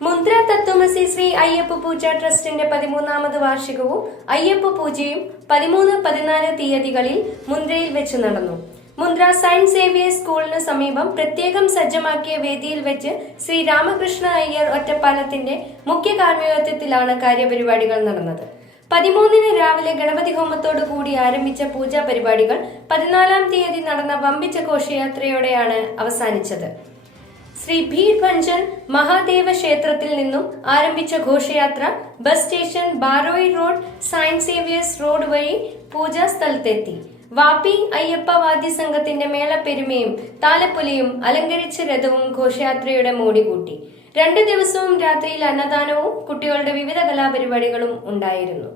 മുന്ദ്ര തത്വമസി ശ്രീ അയ്യപ്പ പൂജ ട്രസ്റ്റിന്റെ 13ാമത് വാർഷികവും അയ്യപ്പ പൂജയും 13-14 തീയതികളിൽ മുന്ദ്രയിൽ വെച്ച് നടന്നു. മുന്ദ്ര സെന്റ് സേവിയേഴ്സ് സ്കൂളിന് സമീപം പ്രത്യേകം സജ്ജമാക്കിയ വേദിയിൽ വെച്ച് ശ്രീ രാമകൃഷ്ണ അയ്യർ ഒറ്റപ്പാലത്തിന്റെ മുഖ്യ കാർമ്മികത്വത്തിലാണ് കാര്യപരിപാടികൾ നടന്നത്. 13-ന് രാവിലെ ഗണപതി ഹോമത്തോടു കൂടി ആരംഭിച്ച പൂജാ പരിപാടികൾ 14-ാം തീയതി നടന്ന വമ്പിച്ച ഘോഷയാത്രയോടെയാണ് അവസാനിച്ചത്. ശ്രീ ഭീർഭഞ്ചൻ മഹാദേവ ക്ഷേത്രത്തിൽ നിന്നും ആരംഭിച്ച ഘോഷയാത്ര bus station, Baroi road, Saint Xavier's road വഴി പൂജാ സ്ഥലത്തെത്തി. വാപ്പി അയ്യപ്പ വാദ്യസംഘത്തിന്റെ മേളപ്പെരുമയും താലപ്പൊലിയും അലങ്കരിച്ച രഥവും ഘോഷയാത്രയുടെ മോടി കൂട്ടി. 2 ദിവസവും രാത്രിയിൽ അന്നദാനവും കുട്ടികളുടെ വിവിധ കലാപരിപാടികളും ഉണ്ടായിരുന്നു.